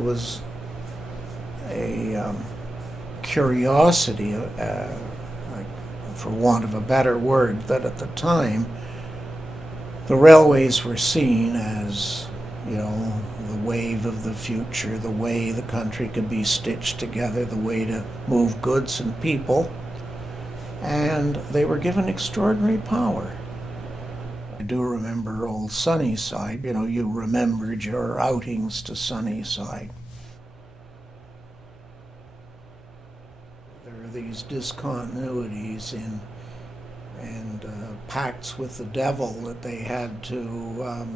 there was a curiosity, like, for want of a better word, that at the time the railways were seen as, the wave of the future, the way the country could be stitched together, the way to move goods and people, and they were given extraordinary power. I do remember old Sunnyside. You remembered your outings to Sunnyside. There are these discontinuities and pacts with the devil that they had to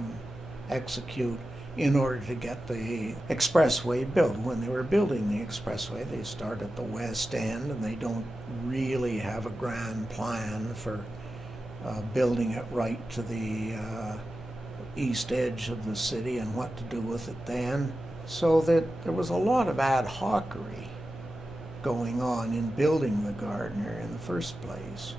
execute in order to get the expressway built. When they were building the expressway, they start at the west end, and they don't really have a grand plan for building it right to the east edge of the city and what to do with it then. So that there was a lot of ad hocery going on in building the Gardiner in the first place.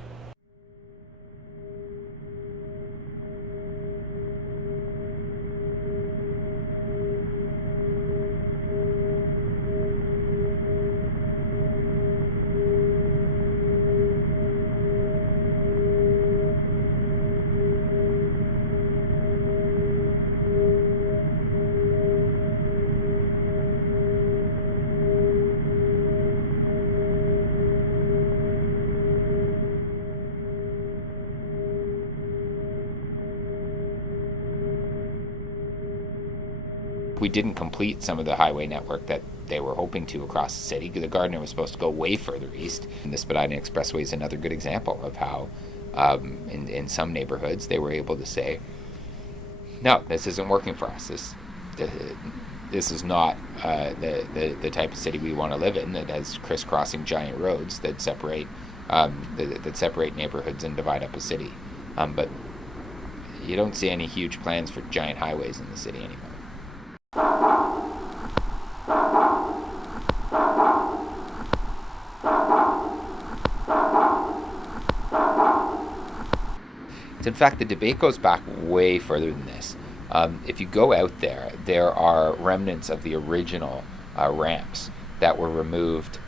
We didn't complete some of the highway network that they were hoping to across the city. The Gardiner was supposed to go way further east. And the Spadina Expressway is another good example of how in some neighborhoods they were able to say, no, this isn't working for us. This is not the type of city we want to live in, that has crisscrossing giant roads that separate neighborhoods and divide up a city. But you don't see any huge plans for giant highways in the city anymore. In fact, the debate goes back way further than this. If you go out there, there are remnants of the original ramps that were removed.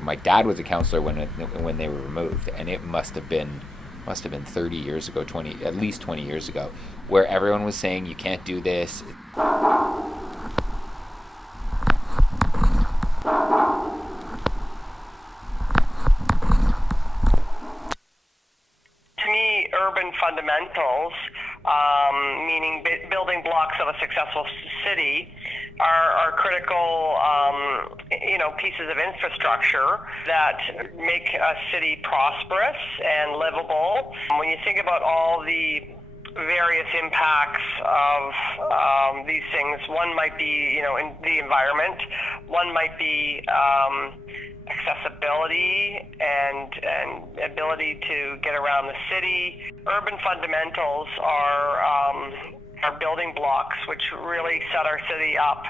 My dad was a councillor when they were removed, and it must have been 30 years ago, at least 20 years ago, where everyone was saying you can't do this. Urban fundamentals, meaning building blocks of a successful city, are critical, pieces of infrastructure that make a city prosperous and livable. When you think about all the various impacts of these things, one might be, in the environment, one might be accessibility and ability to get around the city. Urban fundamentals are building blocks which really set our city up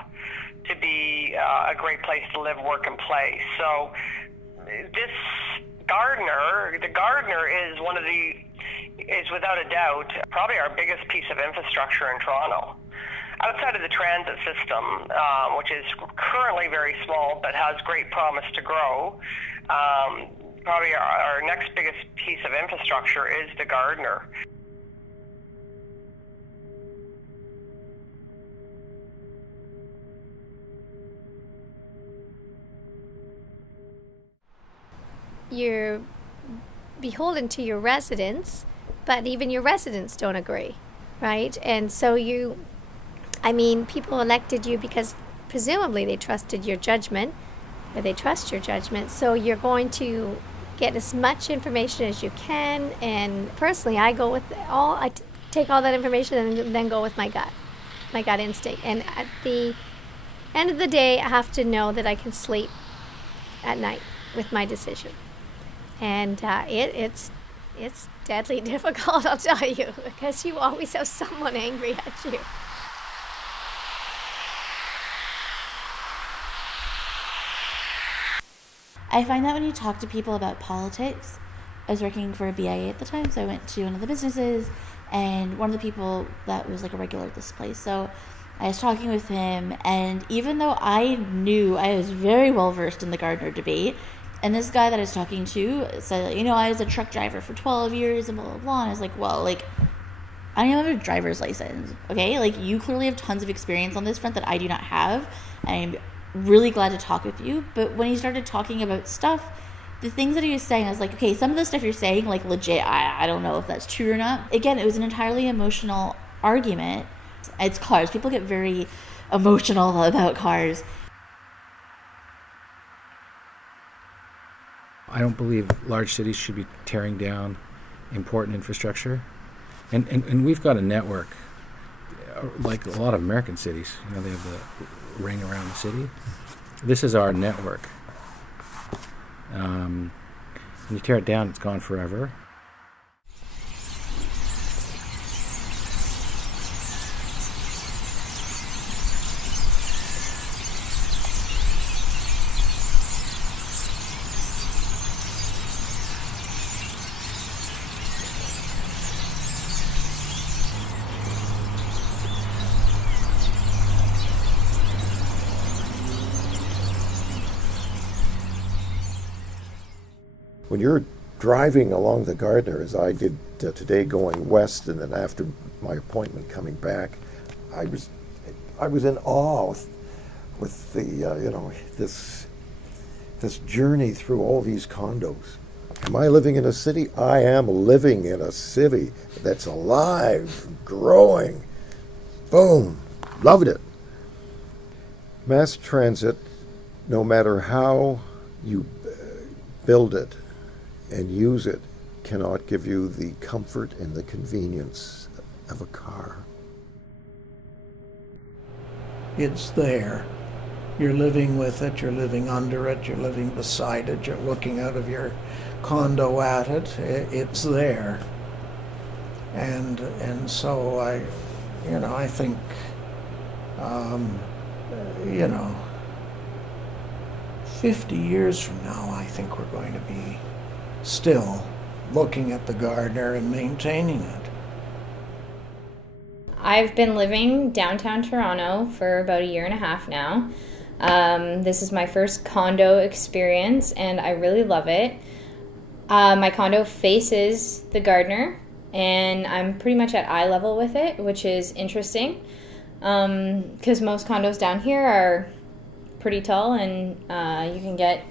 to be a great place to live, work, and play. So this the Gardiner is without a doubt probably our biggest piece of infrastructure in Toronto. Outside of the transit system, which is currently very small but has great promise to grow, probably our next biggest piece of infrastructure is the Gardiner. You're beholden to your residents, but even your residents don't agree, right? And so people elected you because presumably they trusted your judgment, or they trust your judgment. So you're going to get as much information as you can. And personally, I take all that information and then go with my gut instinct. And at the end of the day, I have to know that I can sleep at night with my decision. And it's deadly difficult, I'll tell you, because you always have someone angry at you. I find that when you talk to people about politics, I was working for a BIA at the time, so I went to one of the businesses, and one of the people that was like a regular at this place, so I was talking with him, and even though I knew I was very well versed in the Gardner debate, and this guy that I was talking to said, I was a truck driver for 12 years and blah, blah, blah. And I was like, well, like, I don't even have a driver's license, okay? Like, you clearly have tons of experience on this front that I do not have. And I'm really glad to talk with you. But when he started talking about stuff, the things that he was saying, I was like, okay, some of the stuff you're saying, like, legit, I don't know if that's true or not. Again, it was an entirely emotional argument. It's cars. People get very emotional about cars. I don't believe large cities should be tearing down important infrastructure. And we've got a network, like a lot of American cities. They have the ring around the city. This is our network. When you tear it down, it's gone forever. When you're driving along the Gardner, as I did today going west, and then after my appointment coming back, I was in awe with the this journey through all these condos. Am I living in a city? I am living in a city that's alive, growing. Boom, loved it. Mass transit, no matter how you build it and use it, cannot give you the comfort and the convenience of a car. It's there. You're living with it, you're living under it, you're living beside it, you're looking out of your condo at it. It's there. And so I think, 50 years from now, I think we're going to be still looking at the Gardner and maintaining it. I've been living downtown Toronto for about a year and a half now. This is my first condo experience, and I really love it. My condo faces the Gardner, and I'm pretty much at eye level with it, which is interesting, because most condos down here are pretty tall, and you can get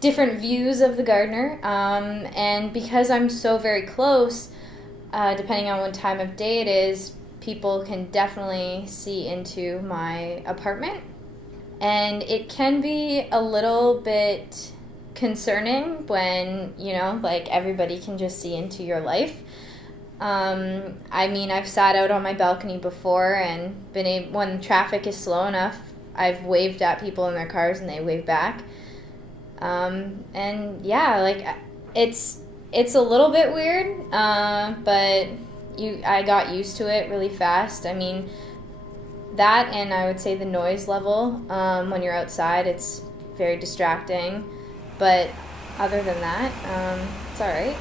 different views of the Gardner, and because I'm so very close, depending on what time of day it is, people can definitely see into my apartment, and it can be a little bit concerning when everybody can just see into your life. I've sat out on my balcony before and when traffic is slow enough, I've waved at people in their cars and they wave back. It's a little bit weird, but I got used to it really fast. That, and I would say the noise level, when you're outside, it's very distracting. But other than that, it's all right.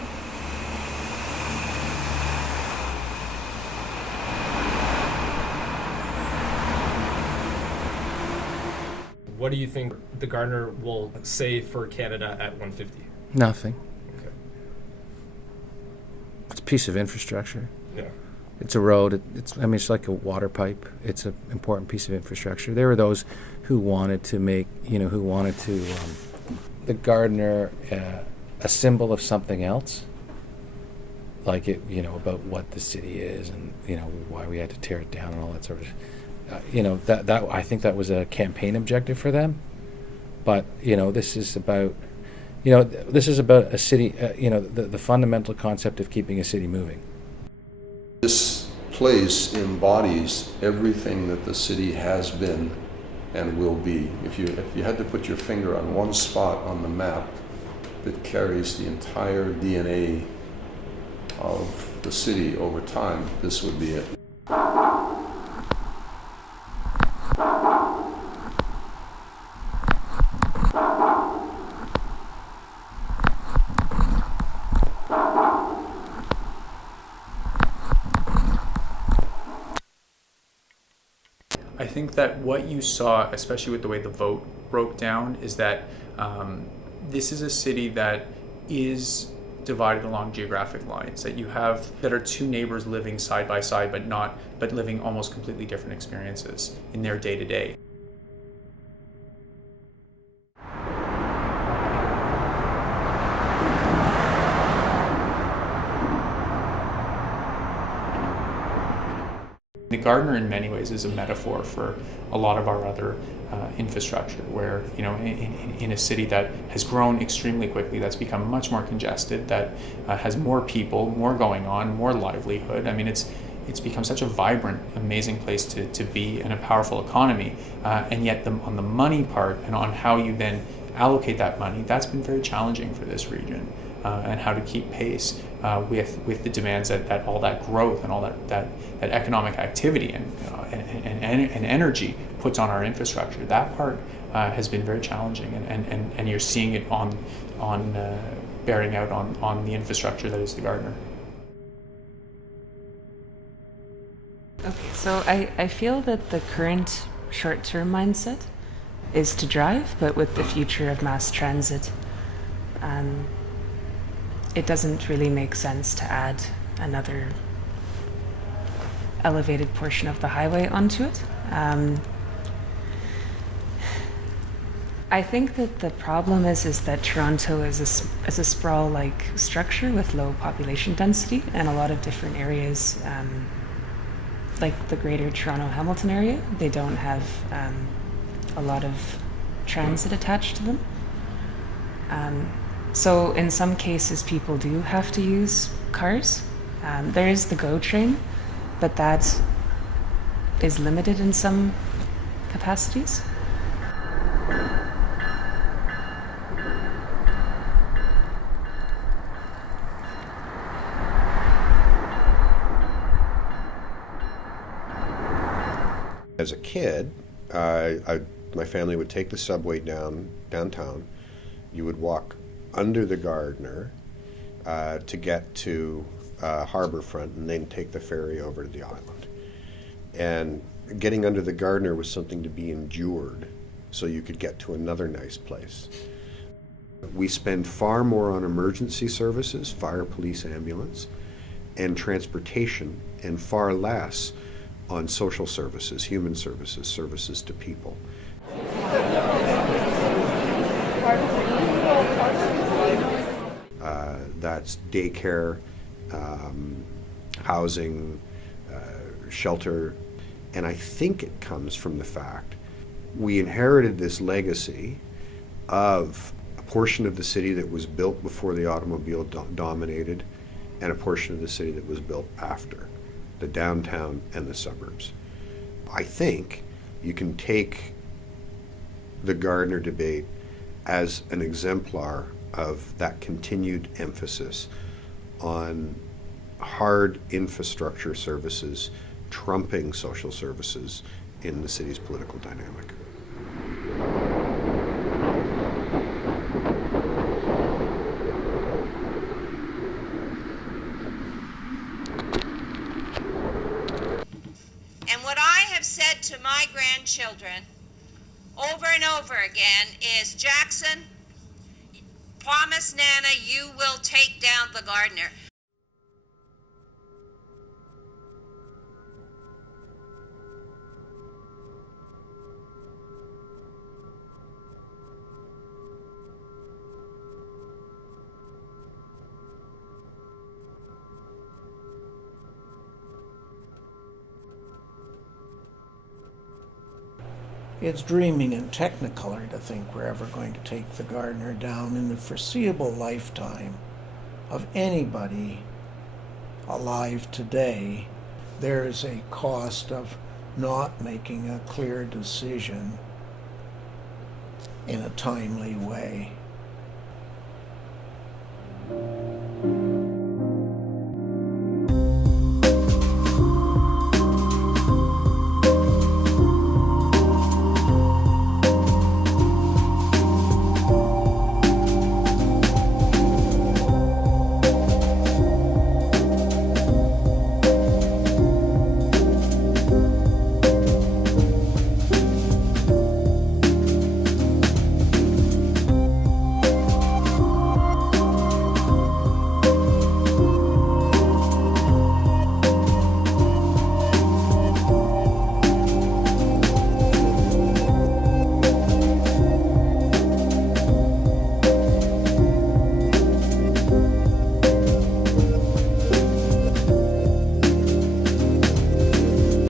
What do you think the Gardner will save for Canada at 150? Nothing. Okay. It's a piece of infrastructure. Yeah. It's a road. It's like a water pipe. It's an important piece of infrastructure. There were those who wanted to make, the Gardner a symbol of something else, like it, about what the city is and why we had to tear it down and all that sort of. That I think that was a campaign objective for them, but this is about a city. The fundamental concept of keeping a city moving. This place embodies everything that the city has been and will be. If you had to put your finger on one spot on the map that carries the entire DNA of the city over time, this would be it. I think that what you saw, especially with the way the vote broke down, is that this is a city that is divided along geographic lines, that are two neighbors living side by side, but living almost completely different experiences in their day to day. The Gardiner, in many ways, is a metaphor for a lot of our other infrastructure, where, in a city that has grown extremely quickly, that's become much more congested, that has more people, more going on, more livelihood. I mean, it's become such a vibrant, amazing place to be, and a powerful economy. And yet, on the money part, and on how you then allocate that money, that's been very challenging for this region. And how to keep pace with the demands that all that growth and all that economic activity and energy puts on our infrastructure. That part has been very challenging, and you're seeing it on bearing out on the infrastructure that is the Gardiner. Okay, so I feel that the current short-term mindset is to drive, but with the future of mass transit, it doesn't really make sense to add another elevated portion of the highway onto it. I think that the problem is that Toronto is a sprawl-like structure with low population density, and a lot of different areas, like the greater Toronto-Hamilton area, they don't have a lot of transit attached to them. So in some cases, people do have to use cars. There is the GO train, but that is limited in some capacities. As a kid, my family would take the subway downtown. You would walk under the Gardiner to get to Harbourfront, and then take the ferry over to the island. And getting under the Gardiner was something to be endured, so you could get to another nice place. We spend far more on emergency services, fire, police, ambulance, and transportation, and far less on social services, human services, services to people. That's daycare, housing, shelter, and I think it comes from the fact we inherited this legacy of a portion of the city that was built before the automobile dominated, and a portion of the city that was built after, the downtown and the suburbs. I think you can take the Gardiner debate as an exemplar of that continued emphasis on hard infrastructure services trumping social services in the city's political dynamic. And what I have said to my grandchildren over and over again is, Jackson, promise Nana you will take down the Gardiner. It's dreaming in Technicolor to think we're ever going to take the Gardiner down in the foreseeable lifetime of anybody alive today. There's a cost of not making a clear decision in a timely way.